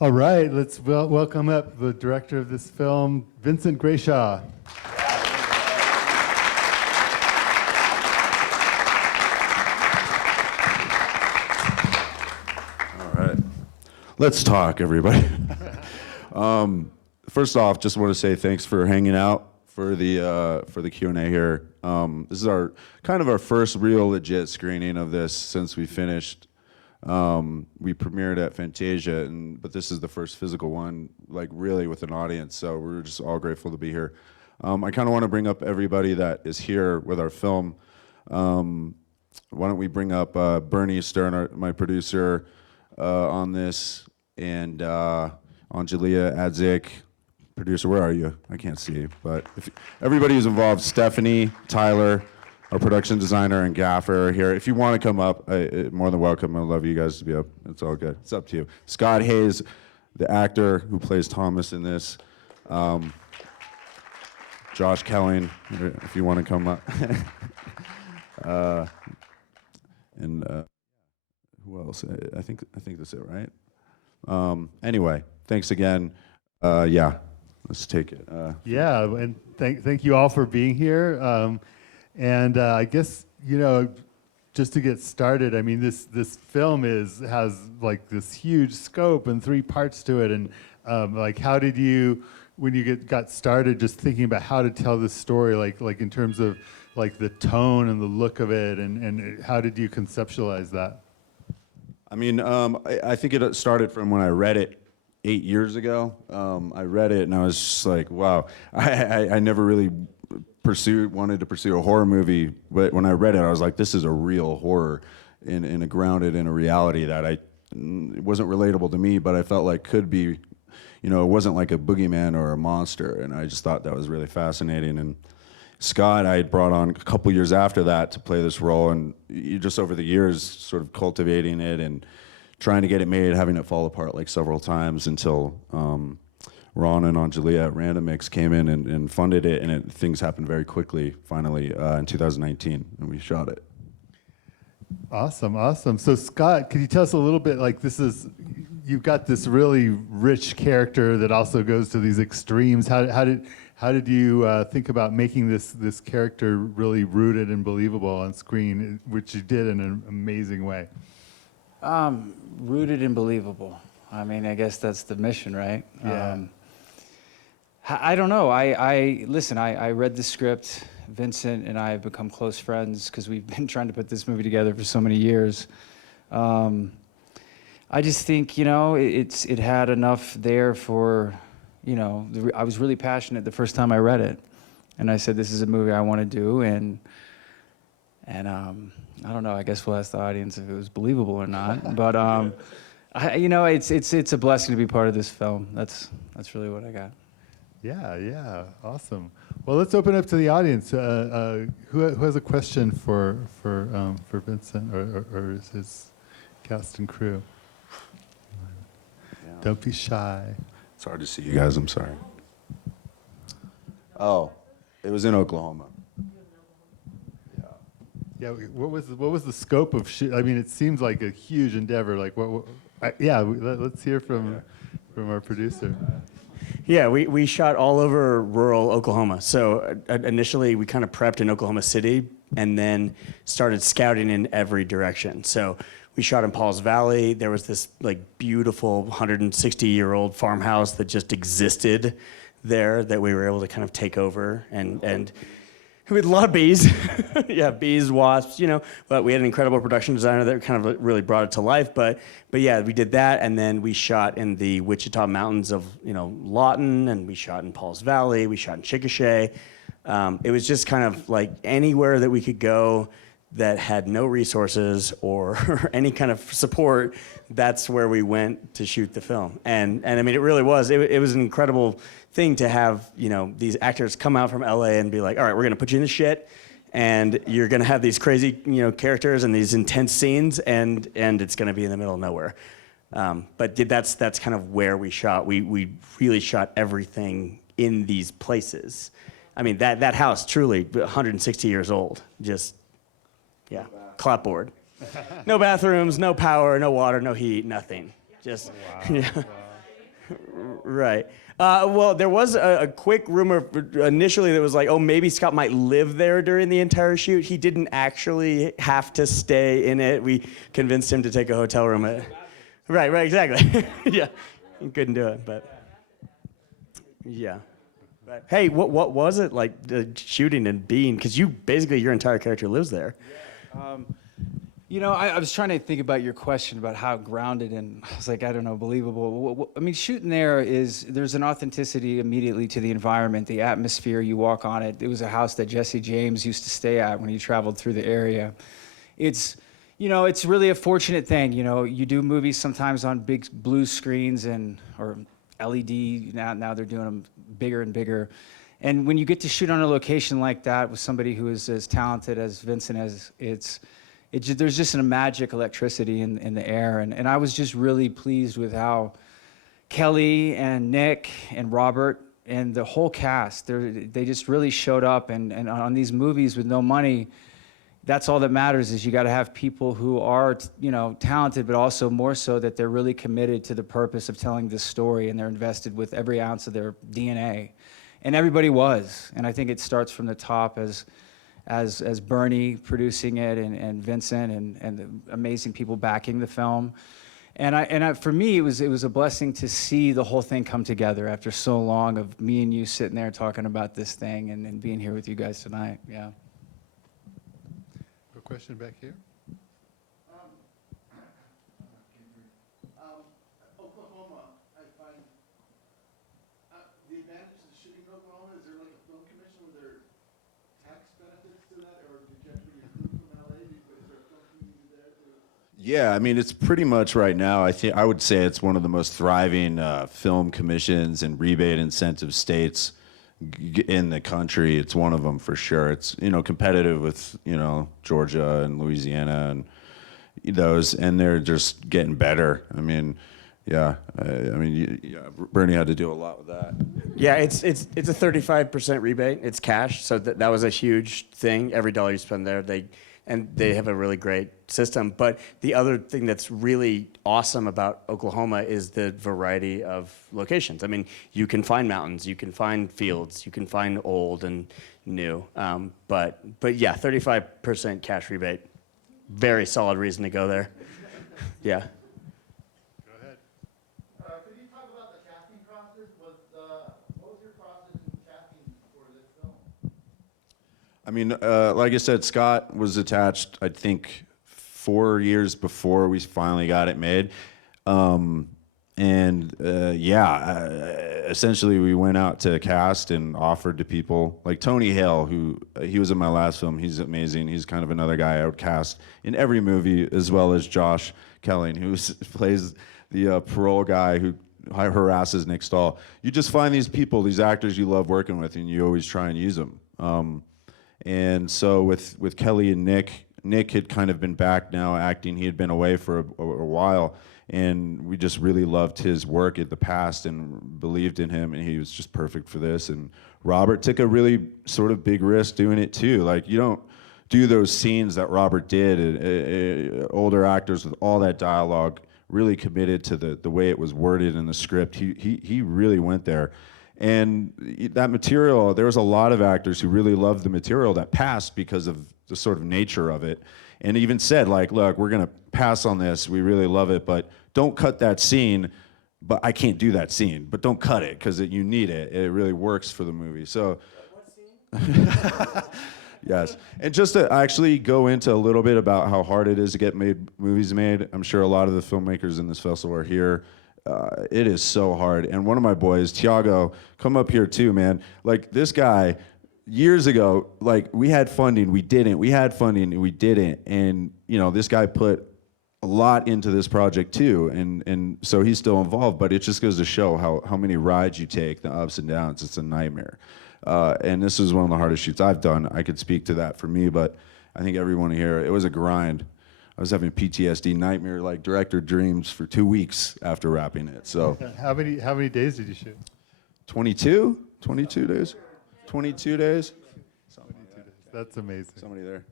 All right, let's welcome up the director of this film, Vincent Grashaw. All right, let's talk, everybody. First off, just want to say thanks for hanging out for the Q&A here. This is our first real legit screening of this since we finished. We premiered at Fantasia, but this is the first physical one, like really with an audience. So we're just all grateful to be here. I kind of want to bring up everybody that is here with our film. Why don't we bring up Bernie Stern, my producer, on this, and Angelia, Adzic, producer. Where are you? I can't see you, but everybody who's involved, Stephanie, Tyler, our production designer, and gaffer are here. If you want to come up, more than welcome. I'd love you guys to be up. It's all good. It's up to you. Scott Haze, the actor who plays Thomas in this. Josh Kelling, if you want to come up. And who else? I think that's it, right? Anyway, thanks again. Yeah, let's take it. Yeah, and thank you all for being here. And I guess, just to get started, I mean, this film has like this huge scope and 3 parts to it. And like, how did you, when you got started, just thinking about how to tell this story, like in terms of like the tone and the look of it, and how did you conceptualize that? I mean, I think it started from when I read it 8 years ago. I read it and I was just like, wow. I never really wanted to pursue a horror movie, but when I read it, I was like, this is a real horror, in a grounded in a reality that it wasn't relatable to me, but I felt like could be, it wasn't like a boogeyman or a monster, and I just thought that was really fascinating. And Scott, I had brought on a couple years after that to play this role, and you just over the years sort of cultivating it and trying to get it made, having it fall apart like several times until Ron and Angelia at Random Mix came in and funded it, and things happened very quickly, finally, in 2019, and we shot it. Awesome. So Scott, could you tell us a little bit, like you've got this really rich character that also goes to these extremes. How did you think about making this character really rooted and believable on screen, which you did in an amazing way? Rooted and believable. I mean, I guess that's the mission, right? Yeah. I don't know. Listen, I read the script. Vincent and I have become close friends because we've been trying to put this movie together for so many years. I just think, it had enough there for, I was really passionate the first time I read it. And I said, this is a movie I want to do. And I don't know, I guess we'll ask the audience if it was believable or not. But, it's a blessing to be part of this film. That's really what I got. Yeah, awesome. Well, let's open up to the audience. Who has a question for Vincent or his cast and crew? Yeah. Don't be shy. It's hard to see you guys, I'm sorry. Oh, it was in Oklahoma. Yeah, what was the scope of shoot? I mean, it seems like a huge endeavor. Like, let's hear from our producer. Yeah, we shot all over rural Oklahoma. So initially, we kind of prepped in Oklahoma City and then started scouting in every direction. So we shot in Pauls Valley. There was this like beautiful 160-year-old farmhouse that just existed there that we were able to kind of take over, and we had a lot of bees. Yeah, bees, wasps, but we had an incredible production designer that kind of really brought it to life. But yeah, we did that, and then we shot in the Wichita Mountains of, Lawton, and we shot in Pauls Valley, we shot in Chickasha. It was just kind of like anywhere that we could go that had no resources or any kind of support, that's where we went to shoot the film. And I mean, it really was. It was an incredible thing to have, these actors come out from LA and be like, all right, we're gonna put you in the shit, and you're gonna have these crazy, characters and these intense scenes, and it's gonna be in the middle of nowhere. But that's kind of where we shot. We really shot everything in these places. I mean, that house, truly 160 years old, just, yeah, clapboard. No bathrooms, no power, no water, no heat, nothing. Just, Wow. yeah. Wow. Right. Well, there was a quick rumor initially that was like, oh, maybe Scott might live there during the entire shoot. He didn't actually have to stay in it. We convinced him to take a hotel room. Right, exactly. Yeah, he couldn't do it, but yeah. But hey, what was it like shooting and being? Because basically your entire character lives there. You know, I was trying to think about your question about how grounded and I was like, I don't know, believable. I mean, shooting there's an authenticity immediately to the environment, the atmosphere, you walk on it. It was a house that Jesse James used to stay at when he traveled through the area. It's really a fortunate thing. You know, you do movies sometimes on big blue screens or LED. Now they're doing them bigger and bigger. And when you get to shoot on a location like that with somebody who is as talented as Vincent there's just a magic electricity in the air. And I was just really pleased with how Kelly and Nick and Robert and the whole cast, they just really showed up. And on these movies with no money, that's all that matters is you got to have people who are, talented, but also more so that they're really committed to the purpose of telling this story and they're invested with every ounce of their DNA. And everybody was. And I think it starts from the top as Bernie producing it and Vincent and the amazing people backing the film. And for me, it was a blessing to see the whole thing come together after so long of me and you sitting there talking about this thing and being here with you guys tonight. Yeah. A question back here? Oklahoma, I find the advantage of shooting in Oklahoma, is there like a film commission where there are tax benefits to that, or did you have to bring your crew from LA? Is there a film community there too? Yeah, I mean, it's pretty much right now, I would say it's one of the most thriving film commissions and rebate incentive states in the country. It's one of them for sure. It's, competitive with, Georgia and Louisiana and those, and they're just getting better. I mean, yeah, Bernie had to do a lot with that. Yeah, it's a 35% rebate. It's cash, so that was a huge thing. Every dollar you spend there, they have a really great system. But the other thing that's really awesome about Oklahoma is the variety of locations. I mean, you can find mountains, you can find fields, you can find old and new. But yeah, 35% cash rebate. Very solid reason to go there. Yeah. Go ahead. Could you talk about the casting process? What was your process in casting for this film? I mean, like I said, Scott was attached, I think, 4 years before we finally got it made. Essentially we went out to cast and offered to people like Tony Hale, who he was in my last film. He's amazing. He's kind of another guy I would cast in every movie, as well as Josh Kelling, who plays the parole guy who harasses Nick Stahl. You just find these people, these actors you love working with, and you always try and use them. And so with Kelly and Nick had kind of been back now acting. He had been away for a while, and we just really loved his work in the past and believed in him, and he was just perfect for this. And Robert took a really sort of big risk doing it too. Like, you don't do those scenes that Robert did. Older actors with all that dialogue, really committed to the way it was worded in the script. He really went there. And that material, there was a lot of actors who really loved the material that passed because of the sort of nature of it, and even said, like, look, we're gonna pass on this, we really love it, but don't cut that scene. But I can't do that scene, but don't cut it, because you need it. It really works for the movie. So What scene? yes, and just to actually go into a little bit about how hard it is to get movies made. I'm sure a lot of the filmmakers in this festival are here. It is so hard. And one of my boys, Tiago, come up here too, man. Like, this guy, years ago, like, we had funding, we didn't. We had funding, and we didn't. And, this guy put a lot into this project too. And so he's still involved, but it just goes to show how many rides you take, the ups and downs. It's a nightmare. And this is one of the hardest shoots I've done. I could speak to that for me, but I think everyone here, it was a grind. I was having PTSD, nightmare, like director dreams for 2 weeks after wrapping it. So How many days did you shoot? 22 days. 22 days. 22 days. That's amazing. Somebody there.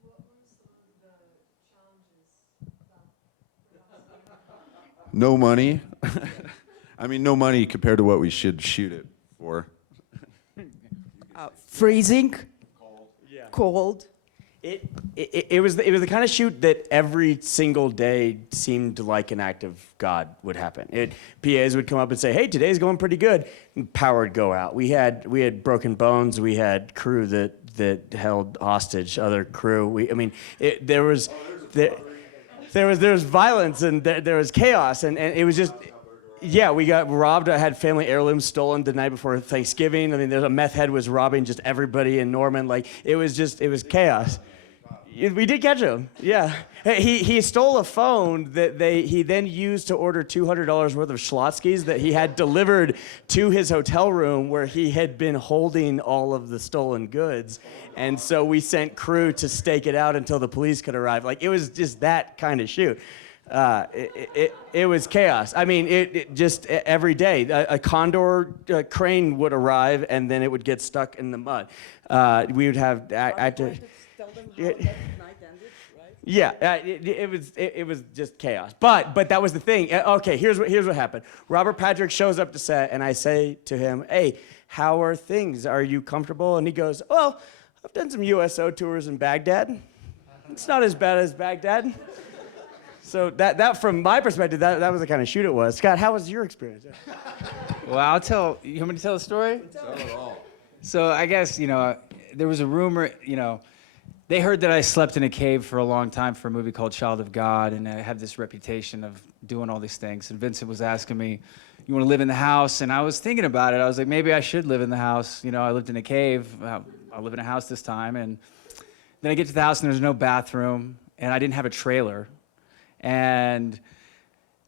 What were some of the challenges about No money. I mean, no money compared to what we should shoot it for. Freezing, cold. It was the kind of shoot that every single day seemed like an act of God would happen. PAs would come up and say, "Hey, today's going pretty good," and power would go out. We had broken bones. We had crew that held hostage other crew. There was violence and there was chaos and it was just. Yeah, we got robbed. I had family heirlooms stolen the night before Thanksgiving. I mean, there's a meth head was robbing just everybody in Norman. Like, it was chaos. We did catch him. Yeah, he stole a phone that he then used to order $200 worth of Schlotzsky's that he had delivered to his hotel room where he had been holding all of the stolen goods. And so we sent crew to stake it out until the police could arrive. Like, it was just that kind of shoot. It was chaos. I mean, it just every day a Condor crane would arrive and then it would get stuck in the mud. We would have actors. Tell them how that night ended, right? Yeah, it was just chaos. But that was the thing. Okay, here's what happened. Robert Patrick shows up to set and I say to him, "Hey, how are things? Are you comfortable?" And he goes, "Well, I've done some USO tours in Baghdad. It's not as bad as Baghdad." So that from my perspective, that was the kind of shoot it was. Scott, how was your experience? Well, I'll tell. You want me to tell the story? Tell it all. So I guess, there was a rumor, they heard that I slept in a cave for a long time for a movie called Child of God, and I have this reputation of doing all these things. And Vincent was asking me, "You want to live in the house?" And I was thinking about it. I was like, maybe I should live in the house. I lived in a cave. I'll live in a house this time. And then I get to the house, and there's no bathroom, and I didn't have a trailer. And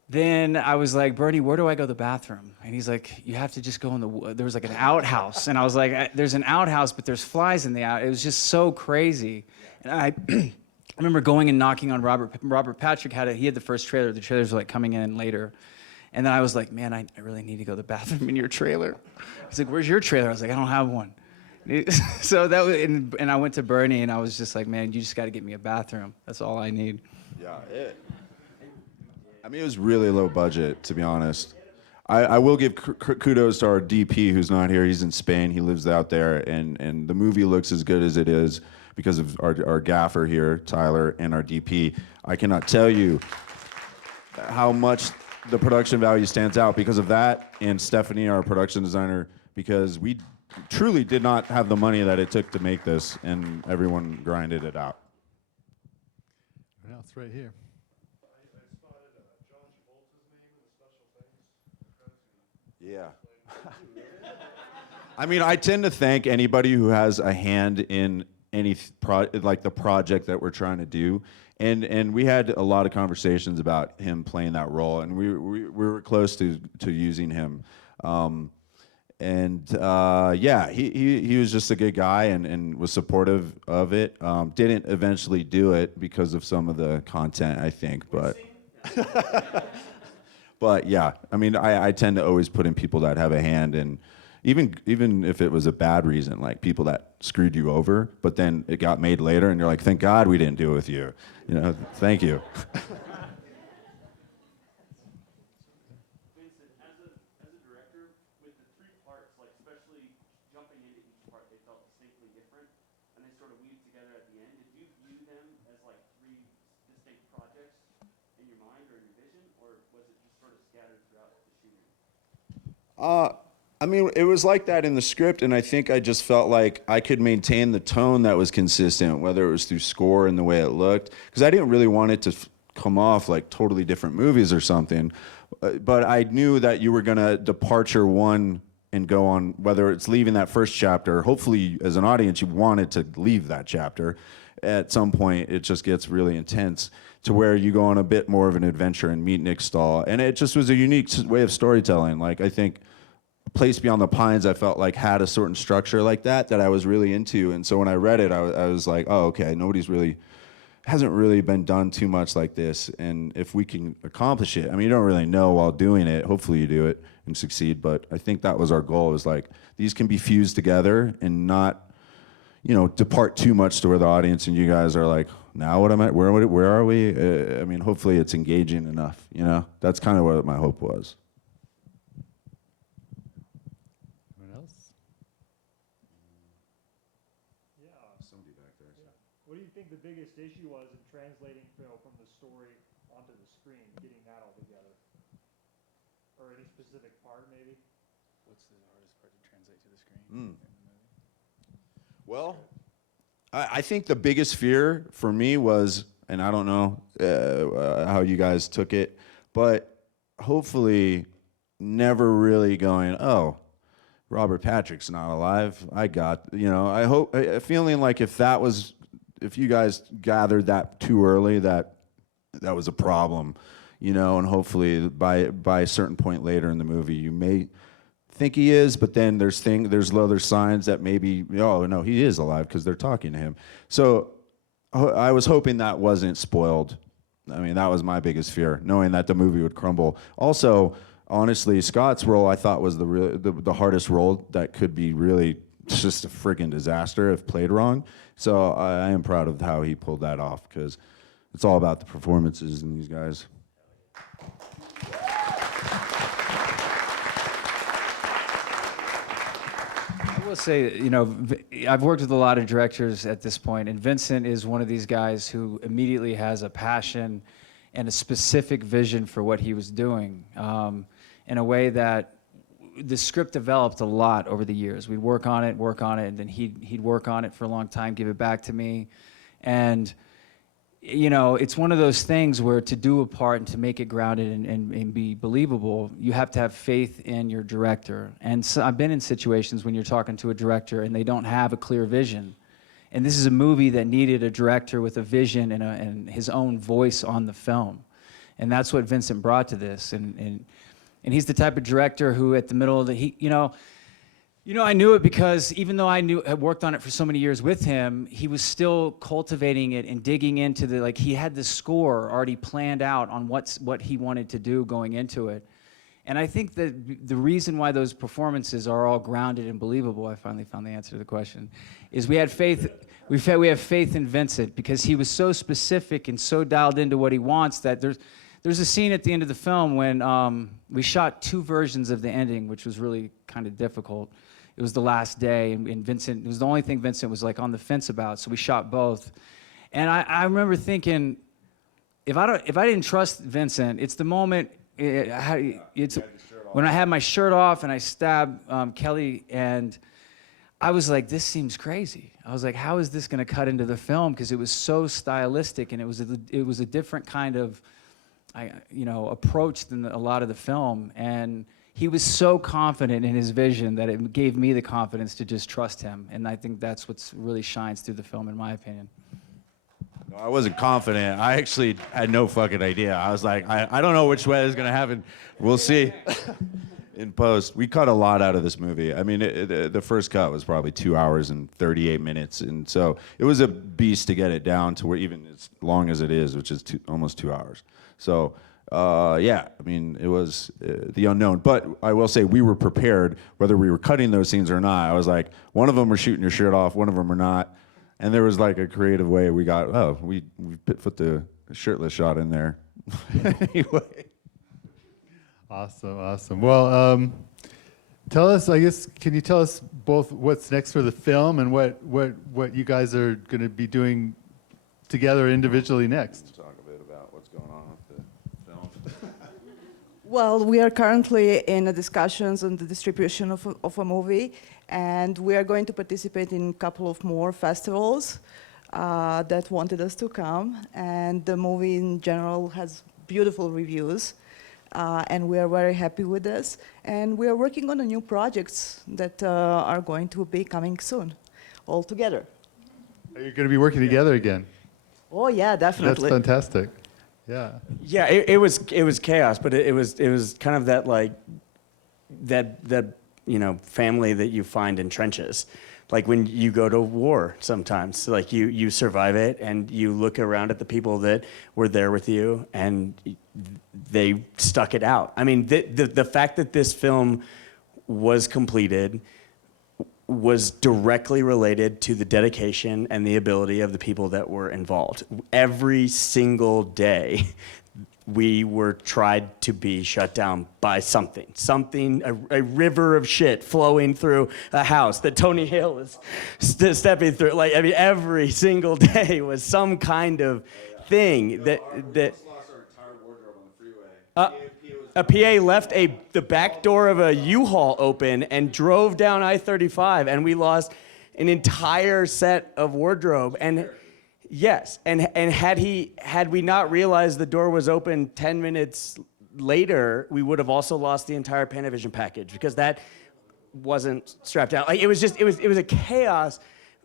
then I was like, "Bernie, where do I go to the bathroom?" And he's like, "You have to just go in the there was like an outhouse." And I was like, "There's an outhouse, but there's flies in the out." It was just so crazy. And I remember going and knocking on Robert Patrick he had the first trailer. The trailers were like coming in later. And then I was like, "Man, I really need to go to the bathroom in your trailer." He's like, "Where's your trailer?" I was like, "I don't have one." So that was, and I went to Bernie and I was just like, "Man, you just got to get me a bathroom. That's all I need." Yeah, it was really low budget, to be honest. I will give kudos to our DP who's not here. He's in Spain. He lives out there, and the movie looks as good as it is because of our gaffer here, Tyler, and our DP. I cannot tell you how much the production value stands out because of that, and Stephanie, our production designer, because we truly did not have the money that it took to make this, and everyone grinded it out. Yeah, it's right here. Yeah. I mean, I tend to thank anybody who has a hand in any like the project that we're trying to do, and we had a lot of conversations about him playing that role, and we were close to using him, yeah, he was just a good guy and was supportive of it. Didn't eventually do it because of some of the content, I think, but. But yeah, I mean, I tend to always put in people that have a hand, and even if it was a bad reason, like people that screwed you over, but then it got made later, and you're like, thank God we didn't do it with you. Thank you. Vincent, as a director, with the three parts, like especially jumping into each part, they felt distinctly different, and they sort of weaved together at the end. Did you view them as like three distinct projects in your mind or in your vision, or was it just sort of scattered throughout the shooting? I mean, it was like that in the script, and I think I just felt like I could maintain the tone that was consistent, whether it was through score and the way it looked, because I didn't really want it to come off like totally different movies or something. But I knew that you were gonna departure one and go on, whether it's leaving that first chapter. Hopefully, as an audience, you wanted to leave that chapter. At some point, it just gets really intense to where you go on a bit more of an adventure and meet Nick Stahl. And it just was a unique way of storytelling. Like, I think Place Beyond the Pines, I felt like had a certain structure like that I was really into. And so when I read it, I was like, oh, okay, hasn't really been done too much like this. And if we can accomplish it, I mean, you don't really know while doing it. Hopefully you do it and succeed. But I think that was our goal, is like, these can be fused together and not, depart too much to where the audience and you guys are like, now what am I, where are we? I mean, hopefully it's engaging enough, That's kind of what my hope was. issue was in translating from the story onto the screen, getting that all together? Or any specific part, maybe? What's the hardest part to translate to the screen? Well, I think the biggest fear for me was, and I don't know how you guys took it, but hopefully never really going, oh, Robert Patrick's not alive. I hope, feeling like if you guys gathered that too early, that was a problem, and hopefully by a certain point later in the movie, you may think he is, but then there's other signs that maybe, oh no, he is alive because they're talking to him. So I was hoping that wasn't spoiled. I mean, that was my biggest fear, knowing that the movie would crumble. Also, honestly, Scott's role I thought was the hardest role that could be really just a friggin' disaster if played wrong. So I am proud of how he pulled that off, because it's all about the performances in these guys. I will say, I've worked with a lot of directors at this point, and Vincent is one of these guys who immediately has a passion and a specific vision for what he was doing, in a way that the script developed a lot over the years. We'd work on it, and then he'd work on it for a long time, give it back to me. And, it's one of those things where to do a part and to make it grounded and be believable, you have to have faith in your director. And so I've been in situations when you're talking to a director and they don't have a clear vision. And this is a movie that needed a director with a vision and his own voice on the film. And that's what Vincent brought to this. And he's the type of director who at the middle of the, I knew it because even though I had worked on it for so many years with him, he was still cultivating it and digging into he had the score already planned out on what he wanted to do going into it. And I think that the reason why those performances are all grounded and believable, I finally found the answer to the question, is we had faith. We have faith in Vincent because he was so specific and so dialed into what he wants that there's a scene at the end of the film when we shot 2 versions of the ending, which was really kind of difficult. It was the last day, and Vincent, it was the only thing Vincent was on the fence about, so we shot both. And I remember thinking, if I didn't trust Vincent, it's the moment, when I had my shirt off and I stabbed Kelly, and I was like, this seems crazy. I was like, how is this gonna cut into the film? Because it was so stylistic, and it was a different kind of approach than a lot of the film. And he was so confident in his vision that it gave me the confidence to just trust him. And I think that's what really shines through the film, in my opinion. No, I wasn't confident. I actually had no fucking idea. I was like, I don't know which way is going to happen. We'll see. In post, we cut a lot out of this movie. I mean, the first cut was probably 2 hours and 38 minutes. And so it was a beast to get it down to where even as long as it is, which is almost 2 hours. So, yeah, I mean, it was the unknown. But I will say we were prepared, whether we were cutting those scenes or not. I was like, one of them we're shooting your shirt off, one of them are not. And there was a creative way we got, we put the shirtless shot in there. Anyway. Awesome. Well, tell us, can you tell us both what's next for the film and what you guys are going to be doing together individually next? Talk a bit about what's going on with the film. Well, we are currently in discussions on the distribution of a movie, and we are going to participate in a couple of more festivals that wanted us to come. And the movie in general has beautiful reviews, and we are very happy with this. And we are working on the new projects that are going to be coming soon, all together. Are you going to be working together again? Oh yeah, definitely. That's fantastic. Yeah. Yeah, it was chaos, but it was kind of that family that you find in trenches, like when you go to war. Sometimes, like you survive it, and you look around at the people that were there with you, and they stuck it out. I mean, the fact that this film was completed was directly related to the dedication and the ability of the people that were involved. Every single day, we were tried to be shut down by something, a river of shit flowing through a house that Tony Hale was stepping through. Like, I mean, every single day was some kind of thing that lost our entire wardrobe on the freeway. a PA left the back door of a U-Haul open and drove down I-35, and we lost an entire set of wardrobe. And yes, and had we not realized the door was open 10 minutes later, we would have also lost the entire Panavision package because that wasn't strapped down. Like, it was a chaos.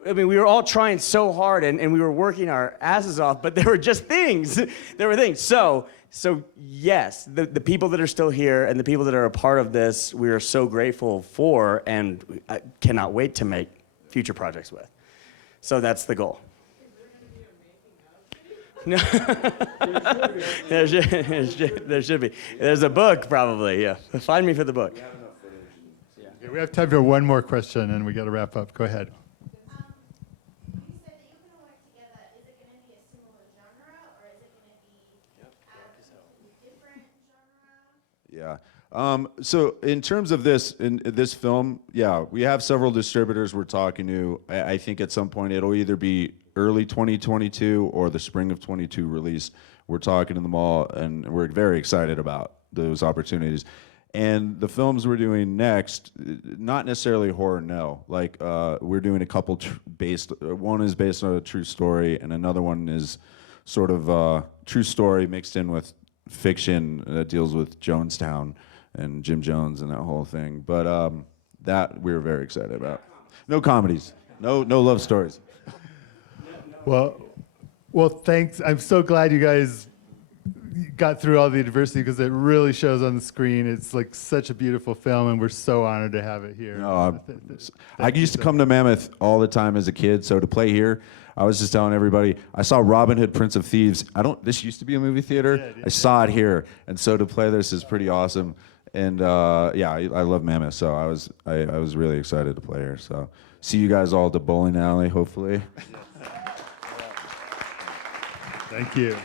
I mean, we were all trying so hard and we were working our asses off, but there were just things. There were things. So yes, the people that are still here and the people that are a part of this, we are so grateful for, and I cannot wait to make future projects with. So that's the goal. No. There should be. There's a book, probably, yeah. Find me for the book. Okay, we have time for one more question, and we got to wrap up. Go ahead. You said that you're going to work together. Is it going to be a similar genre, or is it going to be different genre? Yeah. So in terms of this film, yeah, we have several distributors we're talking to. I think at some point it'll either be early 2022 or the spring of 22 release. We're talking to them all, and we're very excited about those opportunities. And the films we're doing next, not necessarily horror, no. Like, we're doing a couple one is based on a true story, and another one is sort of true story mixed in with fiction that deals with Jonestown and Jim Jones and that whole thing. But that we're very excited about. No comedies, no love stories. Well, thanks. I'm so glad you guys got through all the adversity, because it really shows on the screen. It's like such a beautiful film, and we're so honored to have it here. No, I used to come to Mammoth all the time as a kid, so to play here, I was just telling everybody, I saw Robin Hood, Prince of Thieves. This used to be a movie theater. I saw it here, and so to play this is pretty awesome. And yeah, I love Mammoth, so I was really excited to play here. So see you guys all at the bowling alley, hopefully. Thank you.